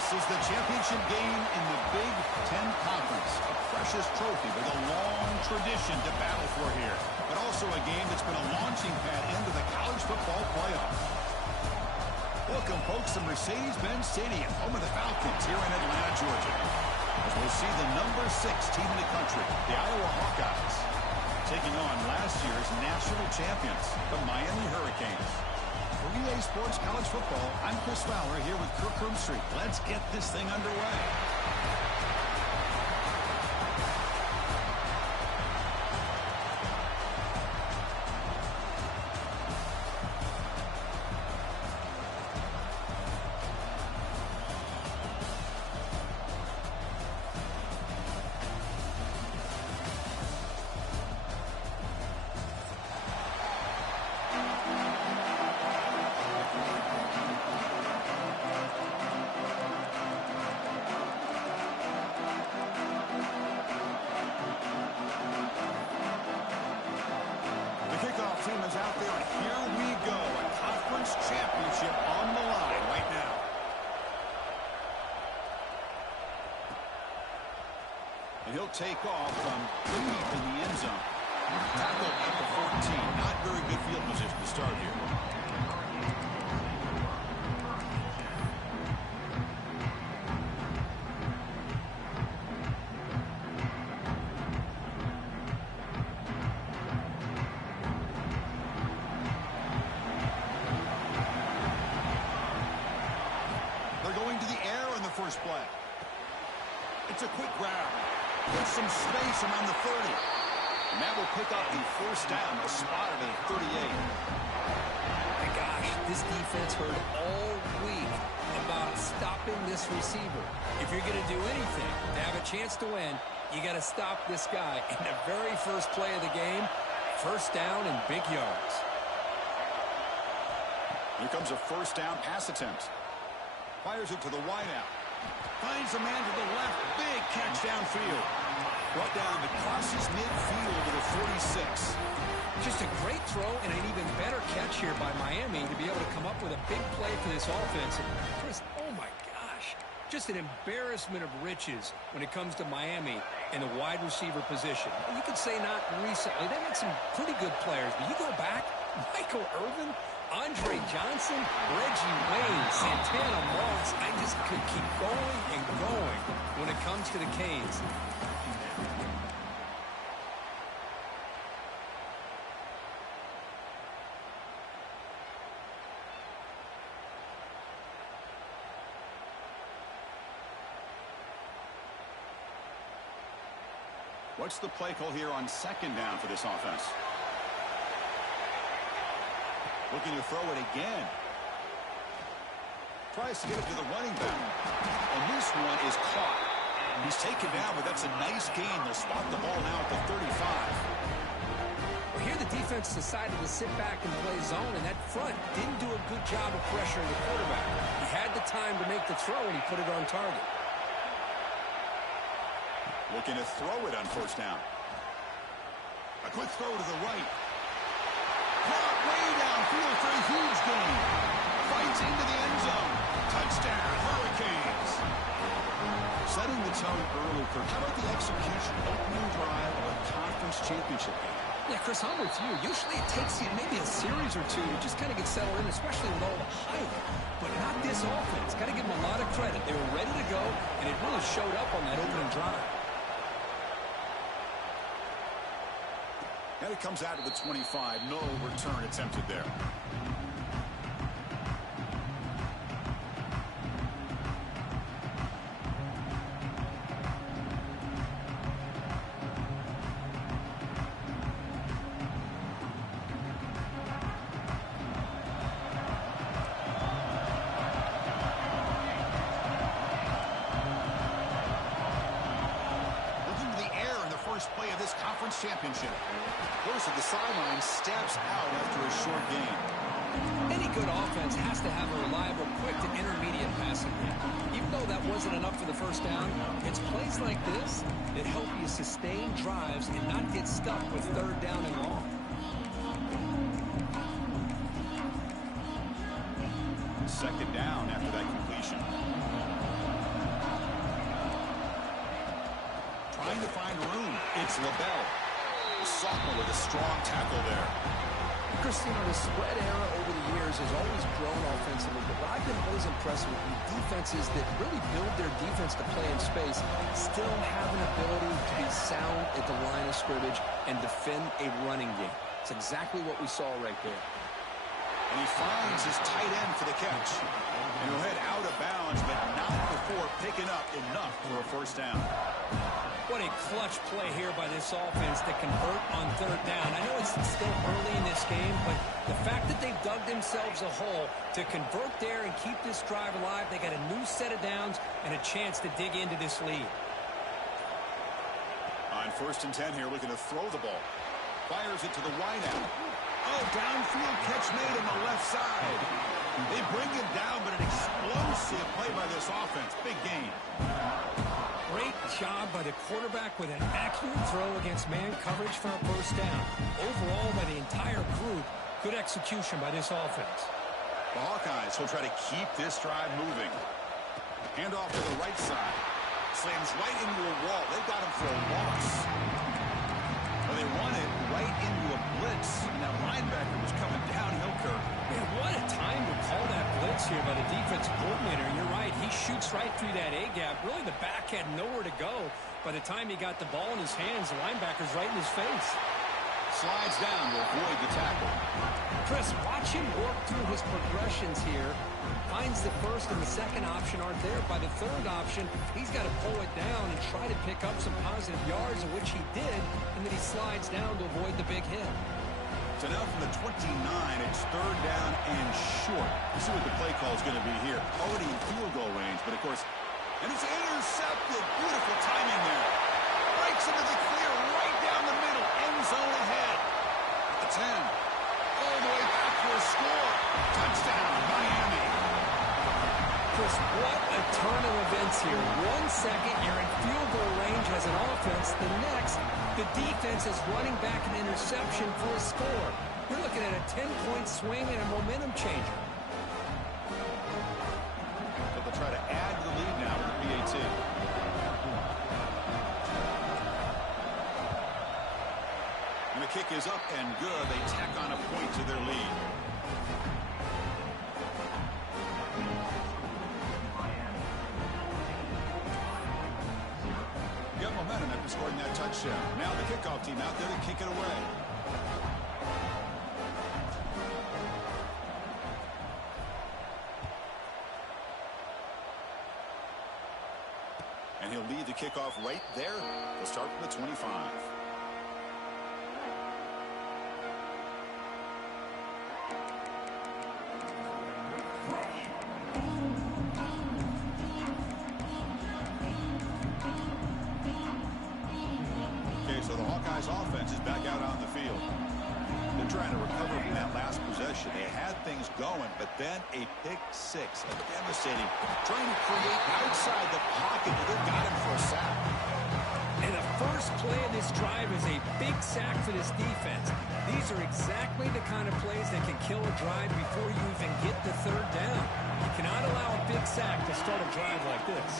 This is the championship game in the Big Ten Conference. A precious trophy with a long tradition to battle for here. But also a game that's been a launching pad into the college football playoff. Welcome, folks, to Mercedes-Benz Stadium, home of the Falcons here in Atlanta, Georgia. As we'll see the number 6 team in the country, the Iowa Hawkeyes, taking on last year's national champions, the Miami Hurricanes. For EA Sports College Football, I'm Chris Fowler here with Kirk Herbstreit. Let's get this thing underway. Team is out there, and here we go. A conference championship on the line right now. And he'll take off from deep in the end zone. Tackled at the 14. Not very good field position to start here. First play. It's a quick grab. Puts some space around the 30. And that will pick up the first down. A spot at the 38. My gosh, this defense heard all week about stopping this receiver. If you're going to do anything to have a chance to win, you got to stop this guy. In the very first play of the game, first down and big yards. Here comes a first down pass attempt. Fires it to the wideout. Finds a man to the left. Big catch downfield. Brought down to crosses midfield to the 46. Just a great throw and an even better catch here by Miami to be able to come up with a big play for this offense. And Chris, oh my gosh, just an embarrassment of riches when it comes to Miami in the wide receiver position. You could say not recently. They had some pretty good players, but you go back, Michael Irvin, Andre Johnson, Reggie Wayne, Santana Moss. I just could keep going and going when it comes to the Canes. What's the play call here on second down for this offense? Looking to throw it again. Tries to get it to the running back. And this one is caught. He's taken down, but that's a nice gain. They'll spot the ball now at the 35. Well, here the defense decided to sit back and play zone, and that front didn't do a good job of pressuring the quarterback. He had the time to make the throw, and he put it on target. Looking to throw it on first down. A quick throw to the right. Caught way downfield for a huge gain. Fights into the end zone. Touchdown, Hurricanes. Setting the tone early, Kirk. How about the execution? Opening drive of a conference championship game. Yeah, Chris, I'm with you. Usually it takes you maybe a series or two to just kind of get settled in, especially with all the hype. But not this offense. Got to give them a lot of credit. They were ready to go, and it really showed up on that opening drive. And it comes out of the 25. No return attempted there. Play of this conference championship. Goes to the sideline, steps out after a short gain. Any good offense has to have a reliable, quick to intermediate passing game. Even though that wasn't enough for the first down, it's plays like this that help you sustain drives and not get stuck with third down and long. Second down after that completion. trying to find room. It's LaBelle. The sophomore with a strong tackle there. Christine, the spread era over the years has always grown offensively, but what I've been always impressed with defenses that really build their defense to play in space still have an ability to be sound at the line of scrimmage and defend a running game. It's exactly what we saw right there. And he finds his tight end for the catch. And he'll head out of bounds, but not before picking up enough for a first down. What a clutch play here by this offense to convert on third down. I know it's still early in this game, but the fact that they've dug themselves a hole to convert there and keep this drive alive, they got a new set of downs and a chance to dig into this lead. On 1st and 10 here, looking to throw the ball. Fires it to the wideout. Oh, downfield catch made on the left side. They bring him down, but an explosive play by this offense. Big gain. Great job by the quarterback with an accurate throw against man coverage for a first down. Overall, by the entire group, good execution by this offense. The Hawkeyes will try to keep this drive moving. Hand off to the right side. Slams right into a wall. They've got him for a loss. Well, they run it right into a blitz, and that linebacker was coming downhill curve. Man, what a time to call that blitz here by the defensive coordinator. You're right. He shoots right through that A-gap. Really, the back had nowhere to go. By the time he got the ball in his hands, the linebacker's right in his face. Slides down to avoid the tackle. Chris, watch him work through his progressions here. Finds the first and the second option aren't there. By the third option, he's got to pull it down and try to pick up some positive yards, of which he did, and then he slides down to avoid the big hit. So now from the 29, it's third down and short. Let's see what the play call is going to be here. Already in field goal range, but of course, and it's intercepted. Beautiful timing there. Breaks into the clear, right down the middle. End zone ahead. At the 10. All the way back for a score. Touchdown, Miami. Chris, what a turn of events here. 1 second, you're in field goal range as an offense. The next, the defense is running back an interception for a score. We're looking at a 10-point swing and a momentum changer. But they'll try to add to the lead now with the PAT. And the kick is up and good. They tack on a point to their lead. Got momentum after scoring that touchdown. Now the kickoff team out there to kick it away. And he'll lead the kickoff right there. He'll start from the 25. So the Hawkeyes offense is back out on the field. They're trying to recover from that last possession. They had things going, but then a pick six, a devastating, trying to create outside the pocket, but they've got him for a sack. And the first play of this drive is a big sack for this defense. These are exactly the kind of plays that can kill a drive before you even get the third down. You cannot allow a big sack to start a drive like this.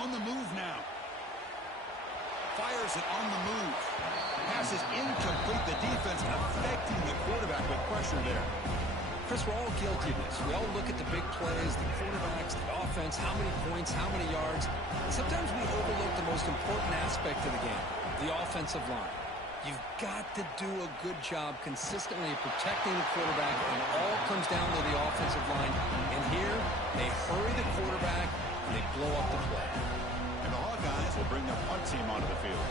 On the move now. Fires it on the move. Pass is incomplete. The defense affecting the quarterback with pressure there. Chris, we're all guilty of this. We all look at the big plays, the quarterbacks, the offense, how many points, how many yards. Sometimes we overlook the most important aspect of the game, the offensive line. You've got to do a good job consistently protecting the quarterback, and it all comes down to the offensive line. And here, they hurry the quarterback, and they blow up the play. And the Hawkeyes will bring their punt team onto the field.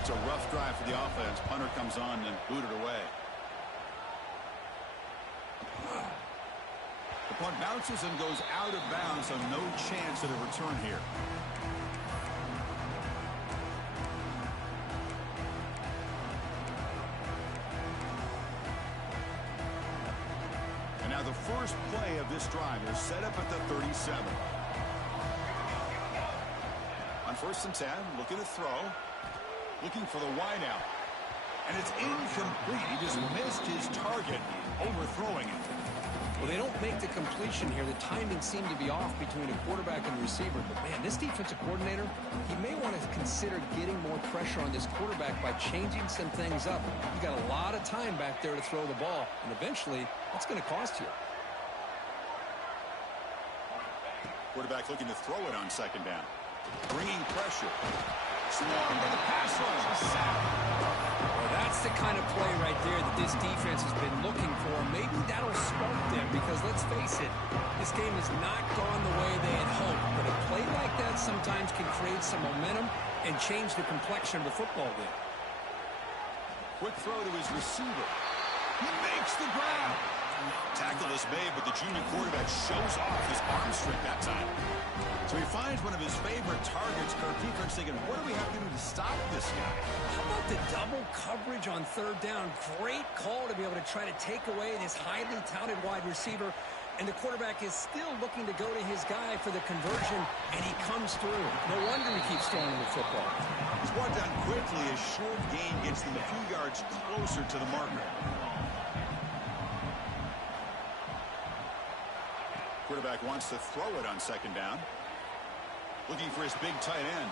It's a rough drive for the offense. Punter comes on and booted away. The punt bounces and goes out of bounds, so no chance at a return here. And now the first play of this drive is set up at the 37. On 1st and 10, looking to throw. Looking for the wideout. And it's incomplete. He just missed his target, overthrowing it. Well, they don't make the completion here. The timing seemed to be off between a quarterback and receiver. But, man, this defensive coordinator, he may want to consider getting more pressure on this quarterback by changing some things up. You got a lot of time back there to throw the ball, and eventually that's going to cost you. Quarterback looking to throw it on second down. Bringing pressure. Swarmed by the pass rush. Well, that's the kind of play right there that this defense has been looking for. Maybe that'll spark them because, let's face it, this game has not gone the way they had hoped. But a play like that sometimes can create some momentum and change the complexion of the football game. Quick throw to his receiver. He makes the grab. Tackle is made, but the junior quarterback shows off his arm strength that time. So he finds one of his favorite targets. Kirk defense thinking, what do we have to do to stop this guy? How about the double coverage on third down? Great call to be able to try to take away this highly touted wide receiver. And the quarterback is still looking to go to his guy for the conversion, and he comes through. No wonder he keeps throwing the football. He's brought down quickly. A short gain gets them a few yards closer to the marker. Quarterback wants to throw it on second down. Looking for his big tight end.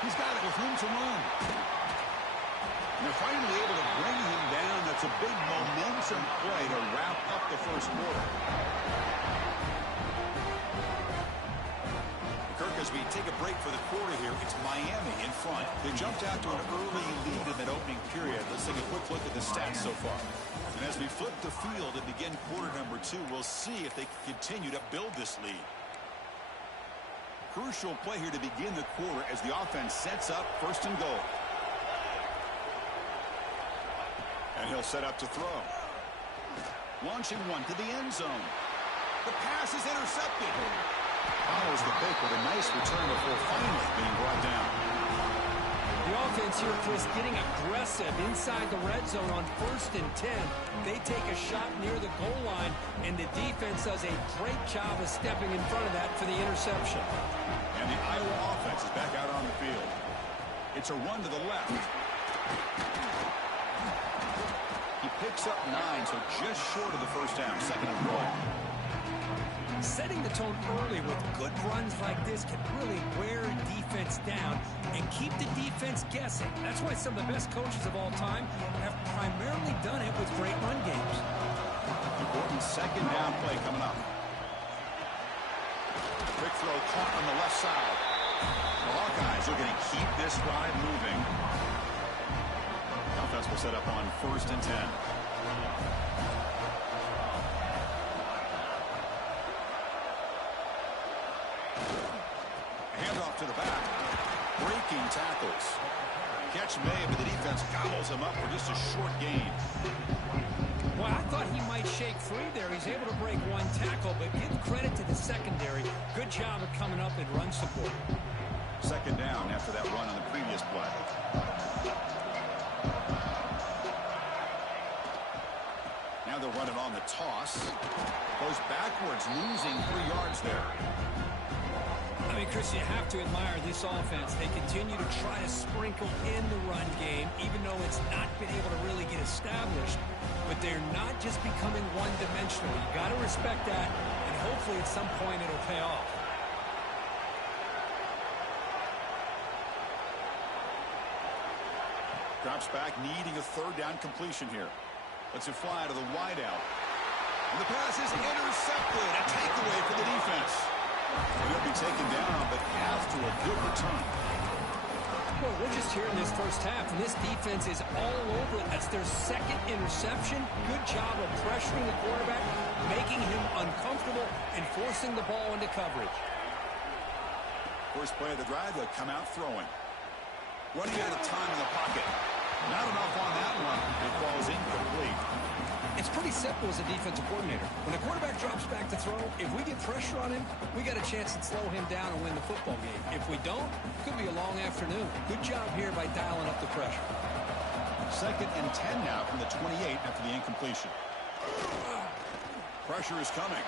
He's got it with room to run. And they're finally able to bring him down. That's a big momentum play to wrap up the first quarter. Kirk, as we take a break for the quarter here, it's Miami in front. They jumped out to an early lead in that opening period. Let's take a quick look at the stats so far. And as we flip the field and begin quarter number 2, we'll see if they can continue to build this lead. Crucial play here to begin the quarter as the offense sets up first and goal. And he'll set up to throw. Launching one to the end zone. The pass is intercepted. Follows the pick with a nice return before finally being brought down. The offense here, Chris, getting aggressive inside the red zone on 1st and 10. They take a shot near the goal line, and the defense does a great job of stepping in front of that for the interception. And the Iowa offense is back out on the field. It's a run to the left. He picks up 9, so just short of the first down, second and goal. Setting the tone early with good runs like this can really wear defense down and keep the defense guessing. That's why some of the best coaches of all time have primarily done it with great run games. Important second down play coming up. Quick throw caught on the left side. The Hawkeyes looking to keep this drive moving. The offense will set up on 1st and 10. Handoff to the back. Breaking tackles. Catch made, but the defense gobbles him up for just a short gain. Well, I thought he might shake free there. He's able to break one tackle, but give credit to the secondary. Good job of coming up in run support. Second down after that run on the previous play. Now they're running on the toss. Goes backwards, losing 3 yards there. I mean, Chris, you have to admire this offense. They continue to try to sprinkle in the run game, even though it's not been able to really get established. But they're not just becoming one-dimensional. You got to respect that, and hopefully at some point it'll pay off. Drops back, needing a third down completion here. Lets it fly to the wideout. And the pass is intercepted. A takeaway for the defense. He'll be taken down, but after a good return. Well, we're just here in this first half, and this defense is all over it. That's their second interception. Good job of pressuring the quarterback, making him uncomfortable, and forcing the ball into coverage. First play of the drive, they'll come out throwing. Running out of time in the pocket. Not enough on that one. It falls incomplete. It's pretty simple as a defensive coordinator. When a quarterback drops back to throw, if we get pressure on him, we got a chance to slow him down and win the football game. If we don't, it could be a long afternoon. Good job here by dialing up the pressure. Second and 10 now from the 28 after the incompletion. Pressure is coming.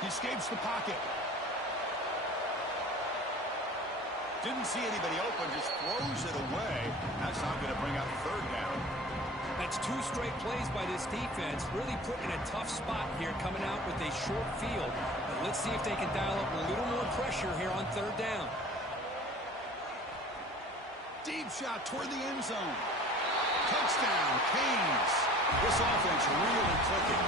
He escapes the pocket. Didn't see anybody open, just throws it away. That's not going to bring up third down. That's 2 straight plays by this defense, really put in a tough spot here, coming out with a short field. But let's see if they can dial up a little more pressure here on 3rd down. Deep shot toward the end zone. Touchdown, Canes. This offense really clicking.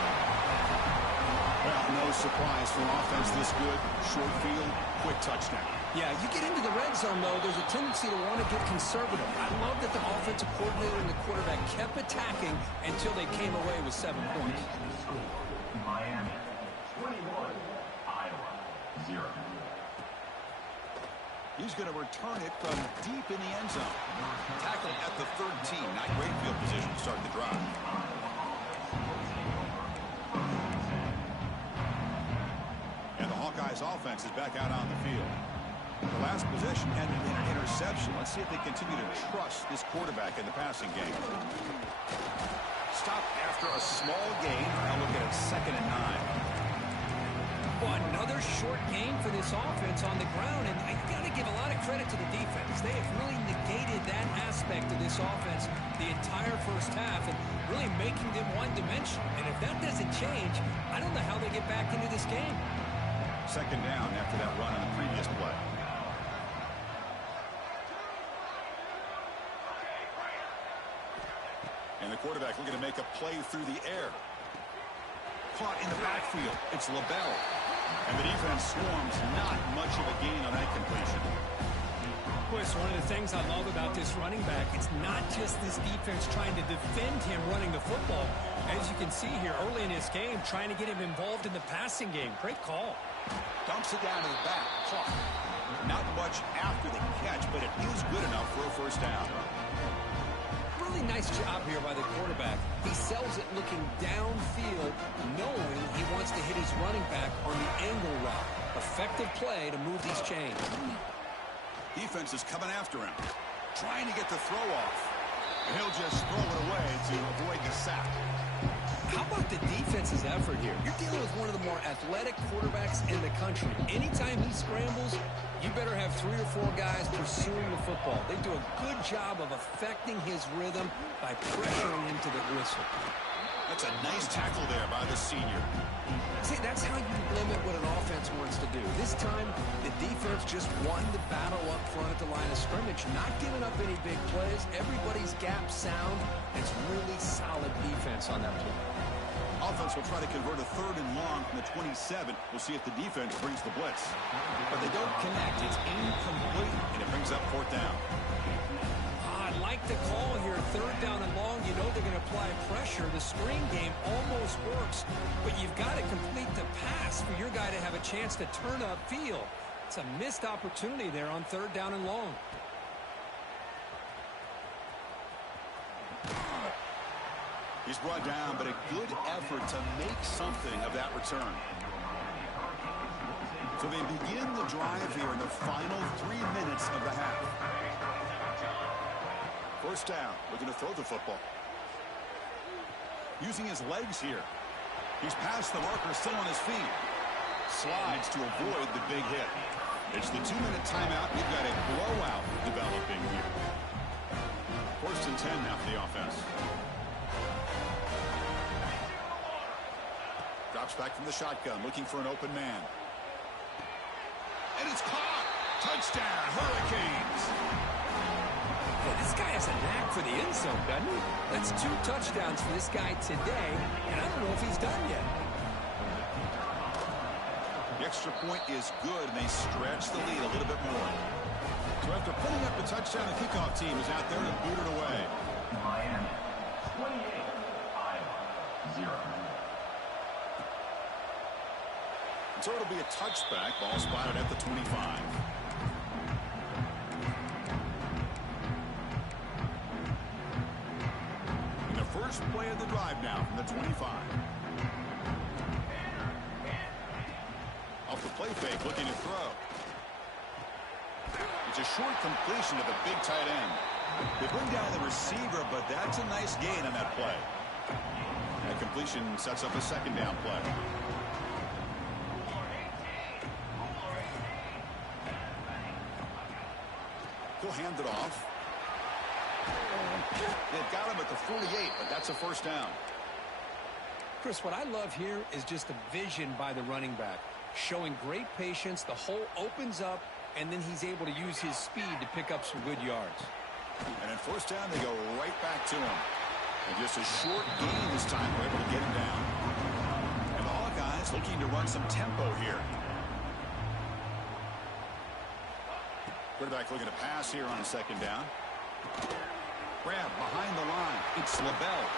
Well, no surprise for offense this good. Short field, quick touchdown. Yeah, you get into the red zone, though, there's a tendency to want to get conservative. I love that the offensive coordinator and the quarterback kept attacking until they came away with 7 points. Miami, 21, Iowa, 0. He's going to return it from deep in the end zone. Tackled at the 13. Not great field position to start the drive. And the Hawkeyes offense is back out on the field. The last possession ended in an interception. Let's see if they continue to trust this quarterback in the passing game. Stop after a small gain. Now look at it, 2nd and 9. Well, another short game for this offense on the ground, and I got to give a lot of credit to the defense. They have really negated that aspect of this offense the entire first half and really making them one-dimensional. And if that doesn't change, I don't know how they get back into this game. 2nd down after that run on the previous play. And the quarterback looking to make a play through the air. Caught in the backfield. It's LaBelle. And the defense swarms. Not much of a gain on that completion. Chris, one of the things I love about this running back, it's not just this defense trying to defend him running the football. As you can see here early in this game, trying to get him involved in the passing game. Great call. Dumps it down to the back. Caught. Not much after the catch, but it is good enough for a 1st down. Really nice job here by the quarterback. He sells it looking downfield, knowing he wants to hit his running back on the angle route. Effective play to move these chains. Defense is coming after him. Trying to get the throw off. And he'll just throw it away to avoid the sack. How about the defense's effort here? You're dealing with one of the more athletic quarterbacks in the country. Anytime he scrambles, you better have 3 or 4 guys pursuing the football. They do a good job of affecting his rhythm by pressuring him to the whistle. That's a nice tackle there by the senior. See, that's how you limit what an offense wants to do. This time, the defense just won the battle up front at the line of scrimmage, not giving up any big plays. Everybody's gap sound. It's really solid defense on that play. Offense will try to convert a 3rd and long from the 27. We'll see if the defense brings the blitz. But they don't connect. It's incomplete, and it brings up 4th down. I like the call here. 3rd down and long. You know they're going to apply pressure. The screen game almost works, but you've got to complete the pass for your guy to have a chance to turn upfield. It's a missed opportunity there on 3rd down and long. He's brought down, but a good effort to make something of that return. So they begin the drive here in the final 3 minutes of the half. 1st down, looking to throw the football. Using his legs here. He's past the marker, still on his feet. Slides to avoid the big hit. It's the 2-minute timeout. We've got a blowout developing here. 1st and 10 now for the offense. Drops back from the shotgun, looking for an open man. And it's caught! Touchdown, Hurricanes! Well, this guy has a knack for the end zone, doesn't he? That's 2 touchdowns for this guy today, and I don't know if he's done yet. The extra point is good, and they stretch the lead a little bit more. So after putting up the touchdown, the kickoff team is out there to boot it away. Miami, 28, Iowa, 0. So it'll be a touchback. Ball spotted at the 25. And the first play of the drive now from the 25. Off the play fake, looking to throw. It's a short completion to the big tight end. They bring down the receiver, but that's a nice gain on that play. That completion sets up a 2nd down play. He'll hand it off. They've got him at the 48, but that's a first down. Chris, what I love here is just the vision by the running back. Showing great patience, the hole opens up, and then he's able to use his speed to pick up some good yards. And in first down, they go right back to him. And just a short gain this time, we're able to get him down. And the Hawkeyes looking to run some tempo here. Quarterback looking to pass here on second down. Grab behind the line. It's LaBelle.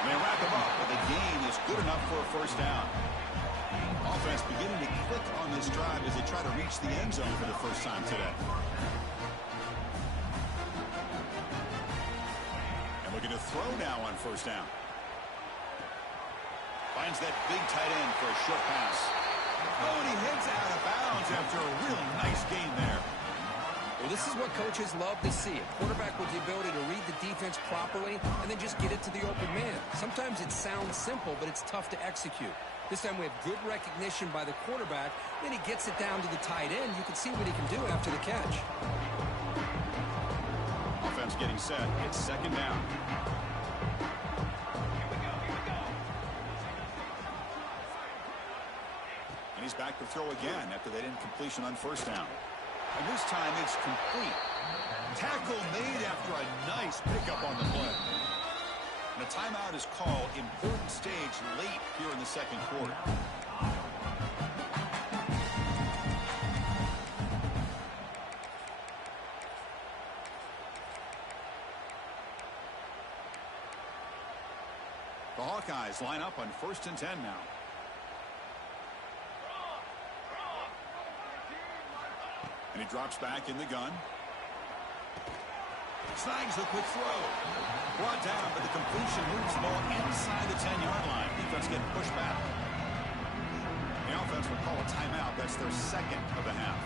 And they wrap him up, but the gain is good enough for a first down. Offense beginning to click on this drive as they try to reach the end zone for the first time today. And looking to throw now on first down. Finds that big tight end for a short pass. Oh, and he heads out of bounds after a real nice gain there. Well, this is what coaches love to see. A quarterback with the ability to read the defense properly and then just get it to the open man. Sometimes it sounds simple, but it's tough to execute. This time we have good recognition by the quarterback. Then he gets it down to the tight end. You can see what he can do after the catch. Offense getting set. It's second down. And he's back to throw again after that incompletion on first down. And this time it's complete. Tackle made after a nice pickup on the play. And a timeout is called. Important stage late here in the second quarter. The Hawkeyes line up on 1st and 10 now. And he drops back in the gun. Snags the quick throw. Brought down, but the completion moves the ball inside the 10-yard line. Defense getting pushed back. The offense will call a timeout. That's their second of the half.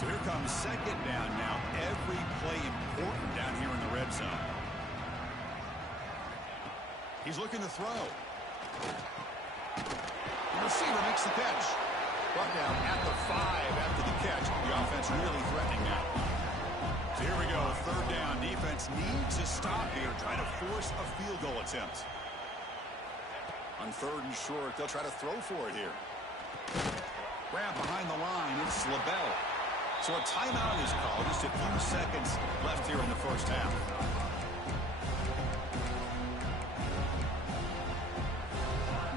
So here comes second down now. Every play important down here in the red zone. He's looking to throw. The receiver makes the catch. Brought down at the 5 after the catch. The offense really threatening now. So here we go, third down. Defense needs a stop here, trying to force a field goal attempt. On 3rd and short, they'll try to throw for it here. Grab behind the line, it's LaBelle. So a timeout is called. Just a few seconds left here in the first half.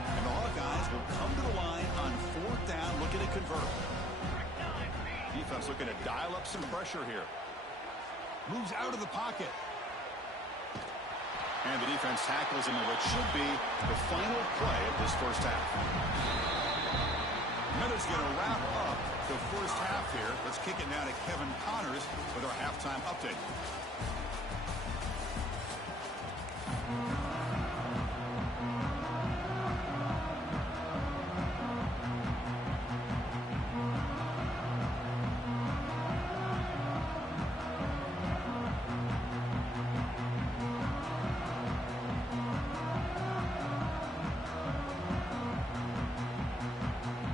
And the Hawkeyes will come to the line on 4th down, looking to convert. Defense looking to dial up some pressure here. Moves out of the pocket. And the defense tackles him in what should be the final play of this first half. Miller's going to wrap up the first half here. Let's kick it now to Kevin Connors with our halftime update.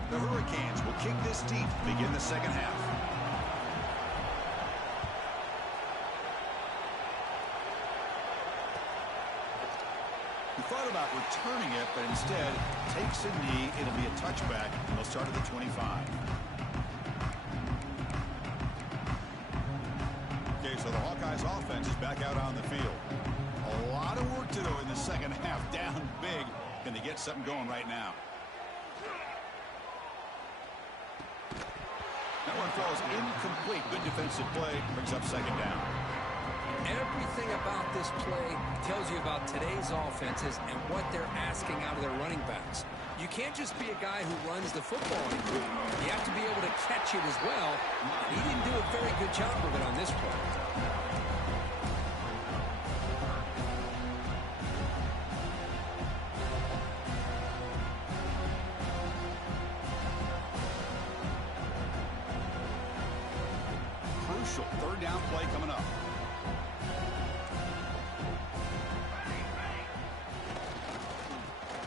The Hurricanes will kick this deep to begin the second half. He thought about returning it, but instead takes a knee. It'll be a touchback, and they'll start at the 25. Okay, so the Hawkeyes offense is back out on the field. A lot of work to do in the second half. Down big. Can they get something going right now? That one falls incomplete. Good defensive play. Brings up second down. Everything about this play tells you about today's offenses and what they're asking out of their running backs. You can't just be a guy who runs the football anymore. You have to be able to catch it as well. He didn't do a very good job of it on this play. Crucial third down play coming up.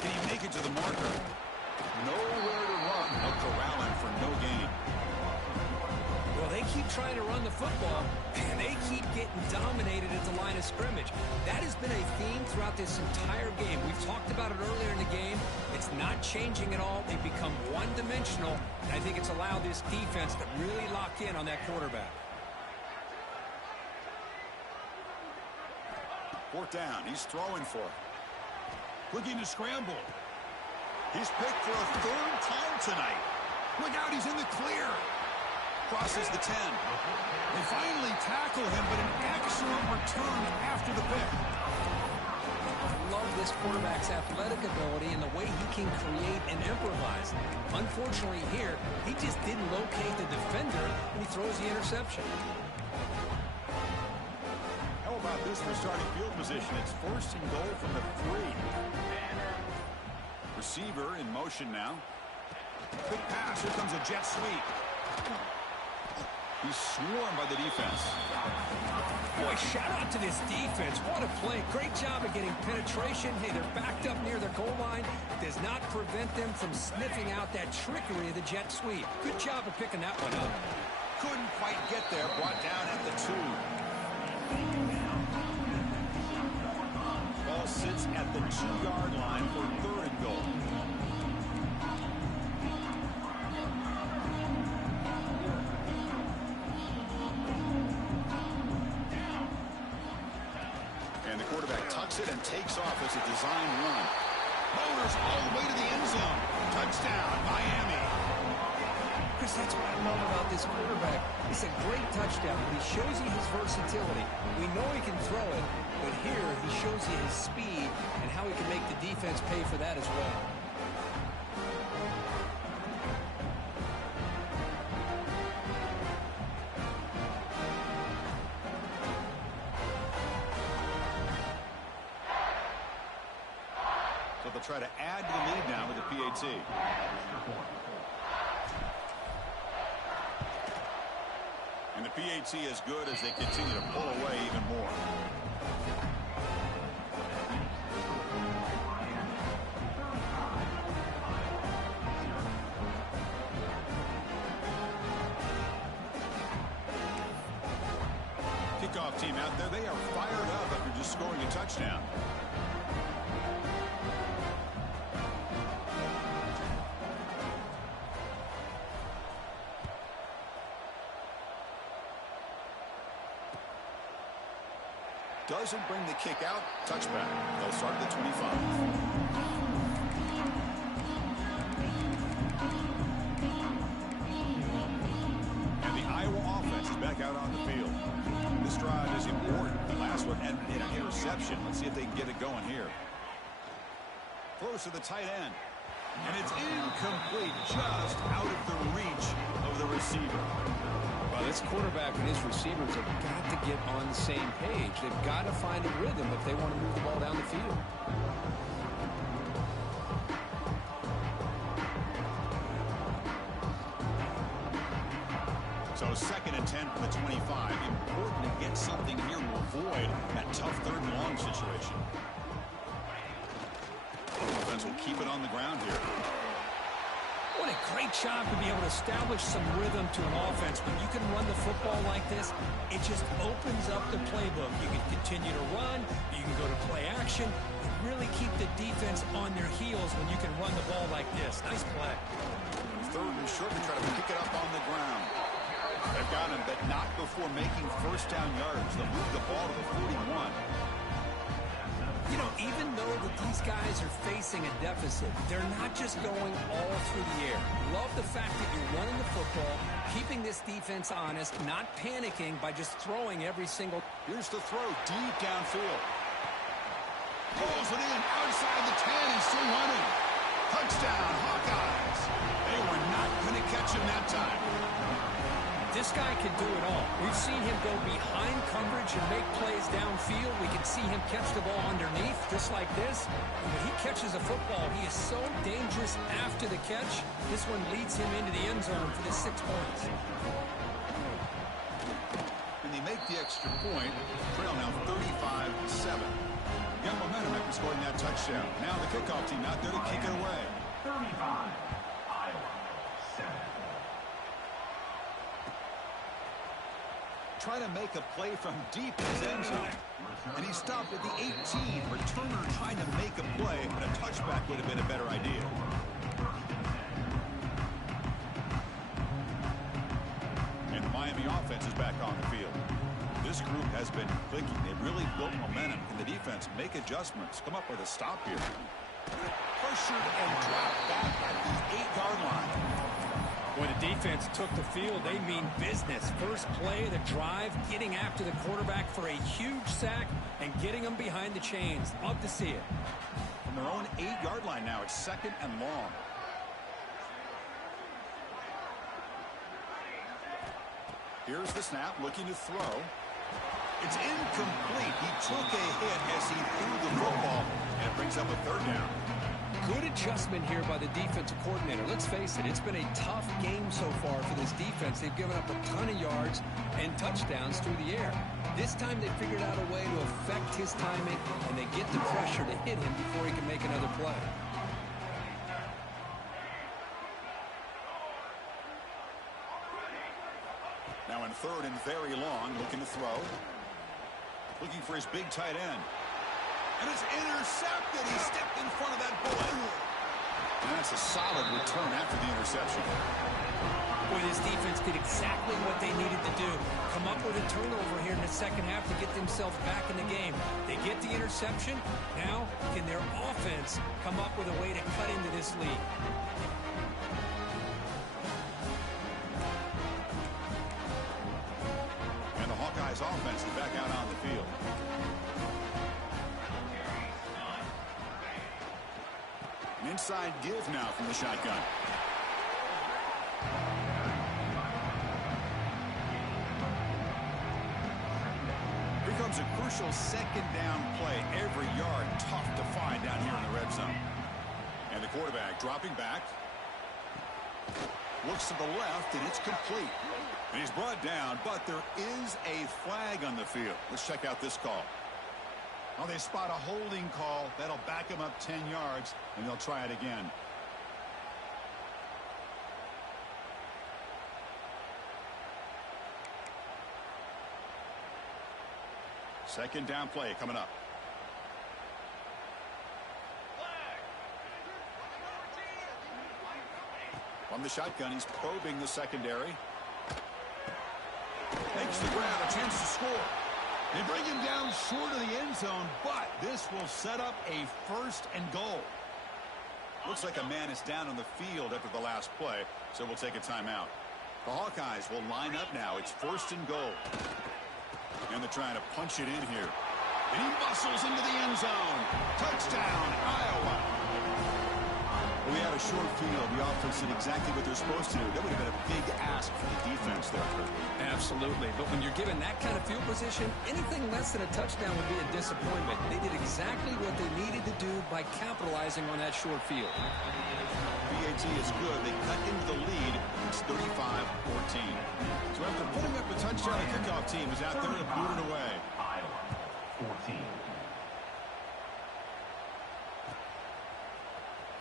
Can he make it to the marker? Nowhere to run. They'll corral him for no gain. Well, they keep trying to run the the football, and they keep getting dominated at the line of scrimmage. That has been a theme throughout this entire game. We've talked about it earlier in the game. It's not changing at all. They've become one-dimensional, and I think it's allowed this defense to really lock in on that quarterback. Fourth down. He's throwing for it. Looking to scramble. He's picked for a third time tonight. Look out, he's in the clear. Crosses the 10. They finally tackle him, but an excellent return after the pick. I love this quarterback's athletic ability and the way he can create and improvise. Unfortunately here, he just didn't locate the defender, and he throws the interception. How about this for starting field position? It's first and goal from the 3. Receiver in motion now. Quick pass. Here comes a jet sweep. He's swarmed by the defense. Boy, shout out to this defense. What a play. Great job of getting penetration. Hey, they're backed up near their goal line. Does not prevent them from sniffing out that trickery of the jet sweep. Good job of picking that one up. Couldn't quite get there. Brought down at the 2. Ball sits at the 2-yard line for third and goal. And the quarterback tucks it and takes off as a design run. Motors all the way to the end zone. Touchdown, Miami. Chris, that's what I love about this quarterback. It's a great touchdown, but he shows you his versatility. We know he can throw it, but here he shows you his speed and how he can make the defense pay for that as well. So they'll try to add to the lead now with the PAT. And the PAT is good as they continue to pull away even more. Kickoff team out there, they are fired up after just scoring a touchdown. Doesn't bring the kick out. Touchback. They'll start at the 25. And the Iowa offense is back out on the field. This drive is important. The last one ended in an interception. Let's see if they can get it going here. Throws to the tight end. And it's incomplete, just out of the reach of the receiver. Well, this quarterback and his receivers have got to get on the same page. They've got to find a rhythm if they want to move the ball down the field. So 2nd and 10 from the 25. Important to get something here to avoid that tough third and long situation. The defense will keep it on the ground here. What a great job to be able to establish some rhythm to an offense. When you can run the football like this, it just opens up the playbook. You can continue to run. You can go to play action. And really keep the defense on their heels when you can run the ball like this. Nice play. Third and short to try to pick it up on the ground. They've got him, but not before making first down yards. They'll move the ball to the 41. You know, even though that these guys are facing a deficit, they're not just going all through the air. Love the fact that you're running the football, keeping this defense honest, not panicking by just throwing every single. Here's the throw deep downfield. Pulls it in outside the 10 and still running. Touchdown, Hawkeyes. They were not going to catch him that time. This guy can do it all. We've seen him go behind coverage and make plays downfield. We can see him catch the ball underneath, just like this. When he catches a football, he is so dangerous after the catch. This one leads him into the end zone for the 6 points. And they make the extra point. Trail now 35-7. Got momentum after scoring that touchdown. Now the kickoff team out there to kick it away. 35, Iowa, 7. try to make a play from deep in his end zone. And he stopped at the 18. Returner trying to make a play, and a touchback would have been a better idea. And the Miami offense is back on the field. This group has been clicking. They've really built momentum. Can the defense make adjustments? Come up with a stop here. Pressured and dropped back at the 8-yard line. When the defense took the field, they mean business. First play of the drive, getting after the quarterback for a huge sack and getting them behind the chains. Love to see it. From their own 8-yard line now, it's 2nd and long. Here's the snap, looking to throw. It's incomplete. He took a hit as he threw the football, and it brings up a 3rd down. Good adjustment here by the defensive coordinator. Let's face it, it's been a tough game so far for this defense. They've given up a ton of yards and touchdowns through the air. This time they figured out a way to affect his timing, and they get the pressure to hit him before he can make another play. Now in 3rd and very long, looking to throw. Looking for his big tight end. And it's intercepted. He stepped in front of that bullet. And that's a solid return after the interception. Boy, this defense did exactly what they needed to do. Come up with a turnover here in the second half to get themselves back in the game. They get the interception. Now, can their offense come up with a way to cut into this lead? And the Hawkeyes offense is back out on the field. An inside give now from the shotgun. Here comes a crucial 2nd down play. Every yard tough to find down here in the red zone. And the quarterback dropping back. Looks to the left, and it's complete. And he's brought down, but there is a flag on the field. Let's check out this call. Oh, they spot a holding call. That'll back him up 10 yards, and they'll try it again. Second down play coming up. From the shotgun, he's probing the secondary. Makes the grab, a chance to score. They bring him down short of the end zone, but this will set up a 1st and goal. Looks like a man is down on the field after the last play, so we'll take a timeout. The Hawkeyes will line up now. It's 1st and goal. And they're trying to punch it in here. And he bustles into the end zone. Touchdown, Iowa. We had a short field. The offense did exactly what they're supposed to do. That would have been a big ask for the defense there. Absolutely. But when you're given that kind of field position, anything less than a touchdown would be a disappointment. They did exactly what they needed to do by capitalizing on that short field. PAT is good. They cut into the lead. It's 35-14. So after putting up a touchdown, the kickoff team is out there to boot it away. Iowa, 14.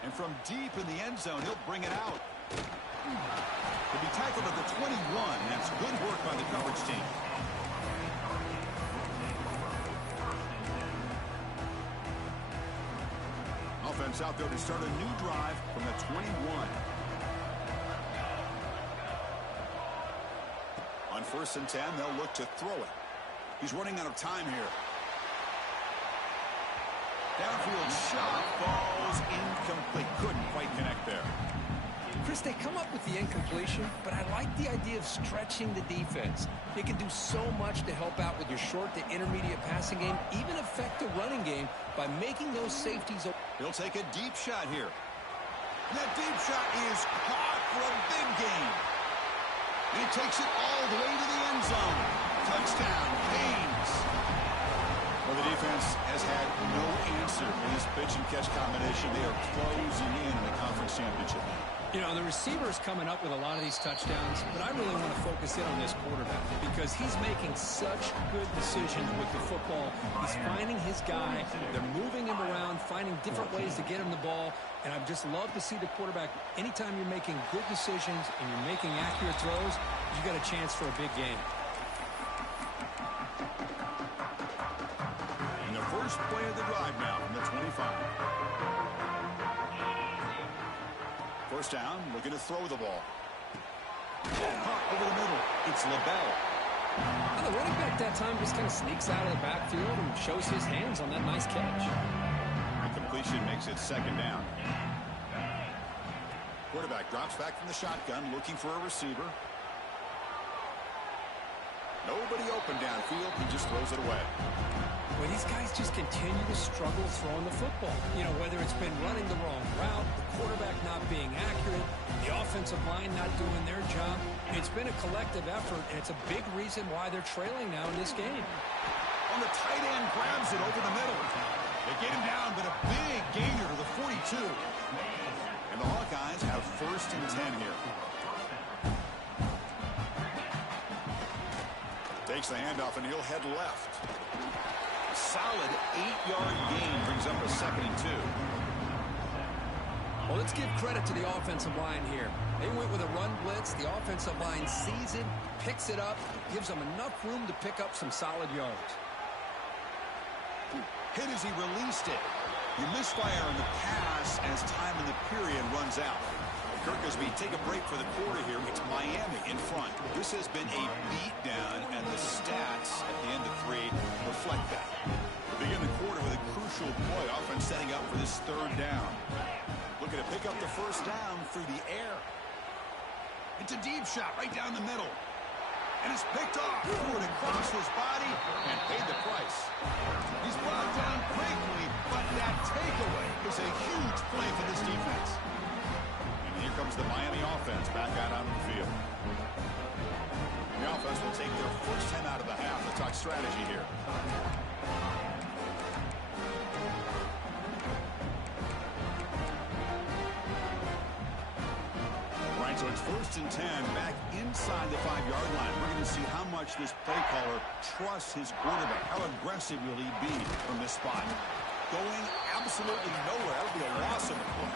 And from deep in the end zone, he'll bring it out. He'll be tackled at the 21. That's good work by the coverage team. Offense out there to start a new drive from the 21. On 1st and 10, they'll look to throw it. He's running out of time here. Downfield shot falls incomplete. Couldn't quite connect there. Chris, they come up with the incompletion, but I like the idea of stretching the defense. They can do so much to help out with your short to intermediate passing game, even affect the running game by making those safeties. He'll take a deep shot here. And that deep shot is caught for a big gain. And he takes it all the way to the end zone. Touchdown, Haynes. Well, the defense has had no answer in this pitch and catch combination. They are closing in the conference championship. You know, the receiver's coming up with a lot of these touchdowns, but I really want to focus in on this quarterback because he's making such good decisions with the football. He's finding his guy. They're moving him around, finding different ways to get him the ball, and I just love to see the quarterback. Anytime you're making good decisions and you're making accurate throws, you got a chance for a big game. play of the drive now from the 25. First down, looking to throw the ball. Caught over the middle. It's LaBelle. Well, the running back that time just kind of sneaks out of the backfield and shows his hands on that nice catch. The completion makes it second down. Quarterback drops back from the shotgun, looking for a receiver. Nobody open downfield. He just throws it away. Well, these guys just continue to struggle throwing the football. You know, whether it's been running the wrong route, the quarterback not being accurate, the offensive line not doing their job. It's been a collective effort, and it's a big reason why they're trailing now in this game. On the tight end, grabs it over the middle. They get him down, but a big gainer to the 42. And the Hawkeyes have first and 10 here. Takes the handoff, and he'll head left. Solid 8-yard gain brings up a second and 2. Well, let's give credit to the offensive line here. They went with a run blitz. The offensive line sees it, picks it up, gives them enough room to pick up some solid yards. Hit as he released it. You misfire in the pass as time in the period runs out. Kirkisby take a break for the quarter here. It's Miami in front. This has been a beatdown, and the stats at the end of 3 reflect that. We begin the quarter with a crucial play, offense setting up for this third down. Looking to pick up the first down through the air. It's a deep shot right down the middle. And it's picked off. Threw it across his body and paid the price. He's brought down quickly, but that takeaway is a huge play for this defense. Here comes the Miami offense back out onto the field. The offense will take their first 10 out of the half. Let's talk strategy here. All right, so it's first and 10 back inside the 5-yard line. We're going to see how much this play caller trusts his quarterback. How aggressive will he be from this spot? Going absolutely nowhere. That'll be a loss of a play.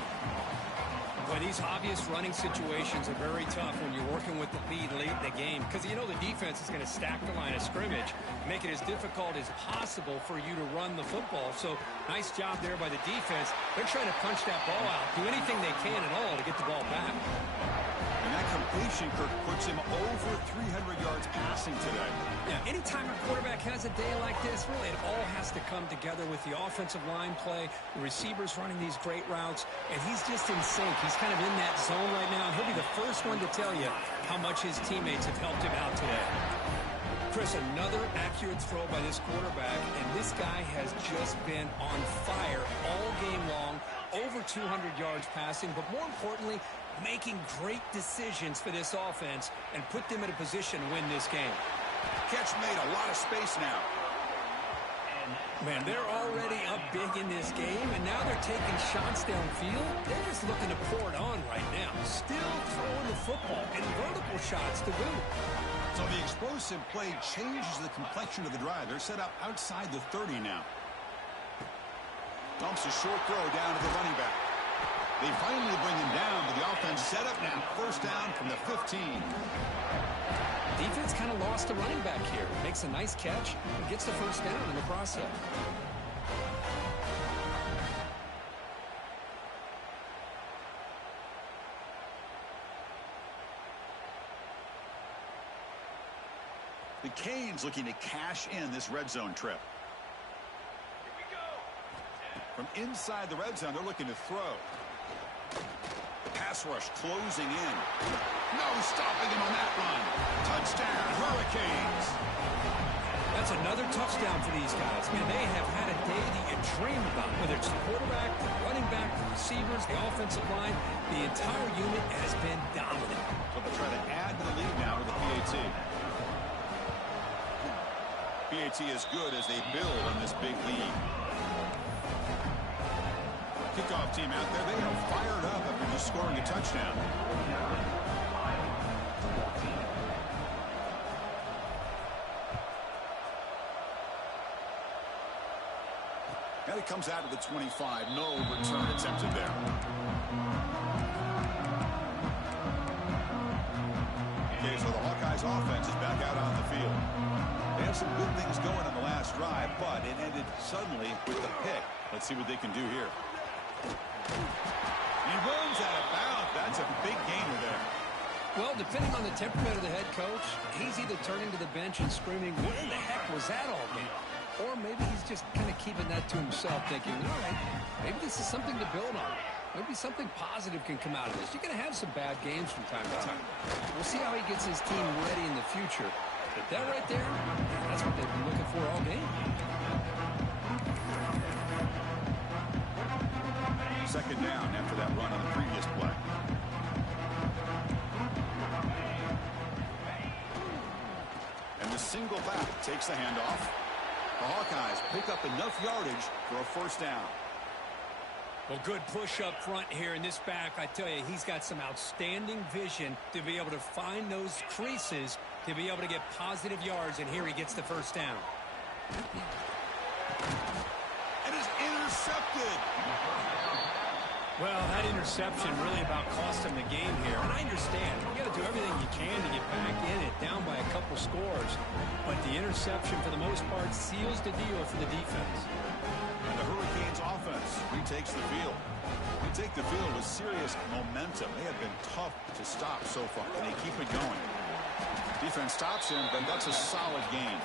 Well, these obvious running situations are very tough when you're working with the lead late in the game because you know the defense is going to stack the line of scrimmage, make it as difficult as possible for you to run the football. So nice job there by the defense. They're trying to punch that ball out, do anything they can at all to get the ball back. And that completion, Kirk, puts him over 300 yards passing today. Yeah, anytime a quarterback has a day like this, really it all has to come together with the offensive line play, the receivers running these great routes, and he's just in sync. He's kind of in that zone right now, and he'll be the first one to tell you how much his teammates have helped him out today. Chris, another accurate throw by this quarterback, and this guy has just been on fire all game long, over 200 yards passing, but more importantly, making great decisions for this offense and put them in a position to win this game. Catch made, a lot of space now. Man, they're already up big in this game, and now they're taking shots downfield. They're just looking to pour it on right now. Still throwing the football, and vertical shots to boot. So the explosive play changes the complexion of the drive. They're set up outside the 30 now. Dumps a short throw down to the running back. They finally bring him down, but the offense set up now. First down from the 15. Defense kind of lost a running back here. Makes a nice catch and gets the first down in the process. The Canes looking to cash in this red zone trip. From inside the red zone, they're looking to throw. Pass rush closing in. No stopping him on that run. Touchdown, Hurricanes. That's another touchdown for these guys. Man, they have had a day that you dream about. Whether it's the quarterback, the running back, the receivers, the offensive line, the entire unit has been dominant. So they'll try to add to the lead now to the PAT. PAT is good as they build on this big lead. Kickoff team out there, they are fired up after just scoring a touchdown. And it comes out of the 25. No return attempted there. Okay, so the Hawkeyes offense is back out on the field. They have had some good things going on the last drive, but it ended suddenly with the pick. Let's see what they can do here. He runs out of bounds. That's a big gainer there. Well, depending on the temperament of the head coach, he's either turning to the bench and screaming, "What in the heck was that all game?" Or maybe he's just kind of keeping that to himself, thinking, all right, maybe this is something to build on. Maybe something positive can come out of this. You're going to have some bad games from time to time. We'll see how he gets his team ready in the future. But that right there, that's what they've been looking for all game. Second down after that run on the previous play. And the single back takes the handoff. The Hawkeyes pick up enough yardage for a first down. Well, good push up front here in this back. I tell you, he's got some outstanding vision to be able to find those creases, to be able to get positive yards, and here he gets the first down. It is intercepted. Well, that interception really about cost him the game here. And I understand. You got to do everything you can to get back in it, down by a couple scores. But the interception, for the most part, seals the deal for the defense. And the Hurricanes offense retakes the field. They take the field with serious momentum. They have been tough to stop so far, and they keep it going. Defense stops him, but that's a solid gain.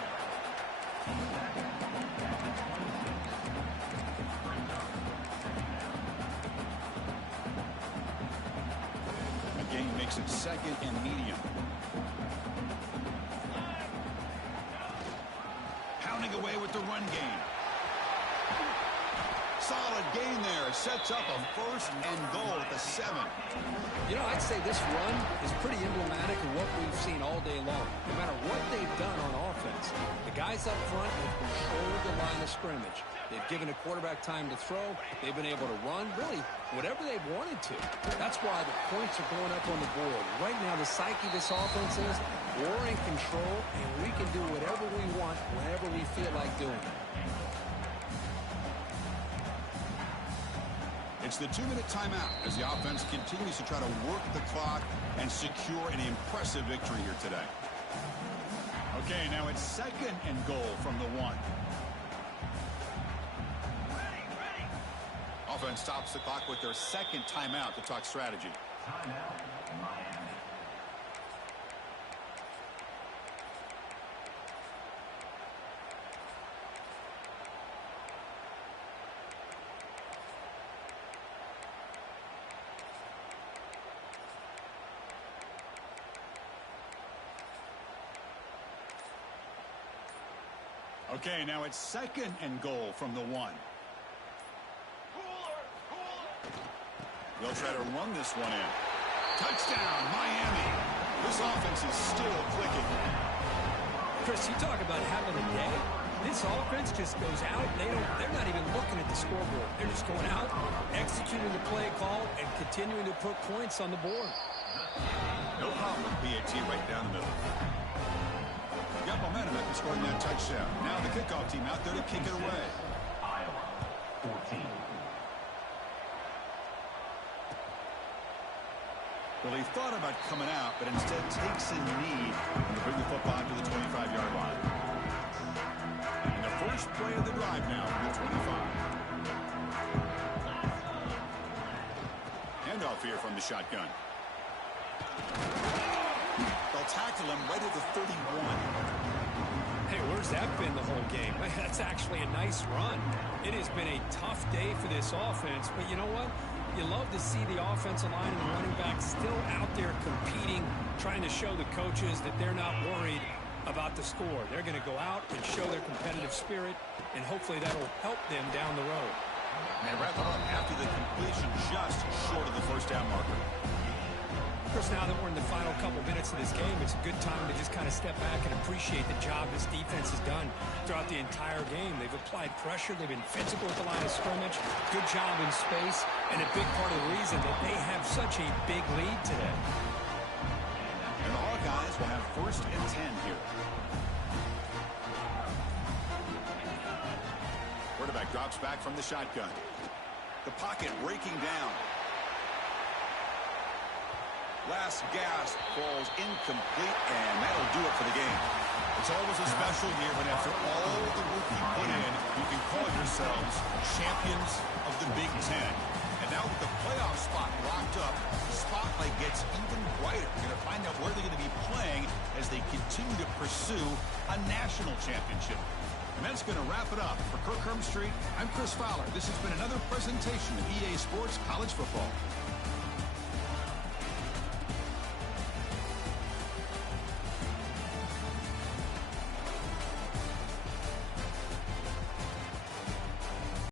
Makes it second and medium. Pounding away with the run game. Solid gain there. Sets up a first and goal at the 7. You know, I'd say this run is pretty emblematic of what we've seen all day long. No matter what they've done on offense, the guys up front have controlled the line of scrimmage. They've given a quarterback time to throw. They've been able to run, really, whatever they've wanted to. That's why the points are going up on the board. Right now, the psyche of this offense is we're in control, and we can do whatever we want, whenever we feel like doing it. It's the 2-minute timeout as the offense continues to try to work the clock and secure an impressive victory here today. Okay, now it's second and goal from the 1. Offense stops the clock with their second timeout to talk strategy. Timeout, Miami. Okay, now it's second and goal from the 1. They'll try to run this one in. Touchdown, Miami. This offense is still clicking. Chris, you talk about having a day. This offense just goes out. They're not even looking at the scoreboard. They're just going out, executing the play call, and continuing to put points on the board. No problem with PAT right down the middle. Got momentum after scoring that touchdown. Now the kickoff team out there to kick it away. Iowa, 14. Well, he thought about coming out, but instead takes a knee to bring the football to the 25-yard line. And the first play of the drive now from the 25. Handoff here from the shotgun. They'll tackle him right at the 31. Hey, where's that been the whole game? That's actually a nice run. It has been a tough day for this offense, but you know what? You love to see the offensive line and the running back still out there competing, trying to show the coaches that they're not worried about the score. They're going to go out and show their competitive spirit, and hopefully that'll help them down the road. And wrap it up after the completion just short of the first down marker. Of course, now that we're in the final couple minutes of this game, it's a good time to just kind of step back and appreciate the job this defense has done throughout the entire game. They've applied pressure. They've been physical at the line of scrimmage. Good job in space, and a big part of the reason that they have such a big lead today. And the Hawkeyes will have first and 10 here. Quarterback drops back from the shotgun. The pocket breaking down. Last gasp falls incomplete, and that'll do it for the game. It's always a special year when after all the work you put in, you can call yourselves champions of the Big Ten. And now with the playoff spot locked up, the spotlight gets even brighter. We're going to find out where they're going to be playing as they continue to pursue a national championship. And that's going to wrap it up. For Kirk Herbstreit, I'm Chris Fowler. This has been another presentation of EA Sports College Football.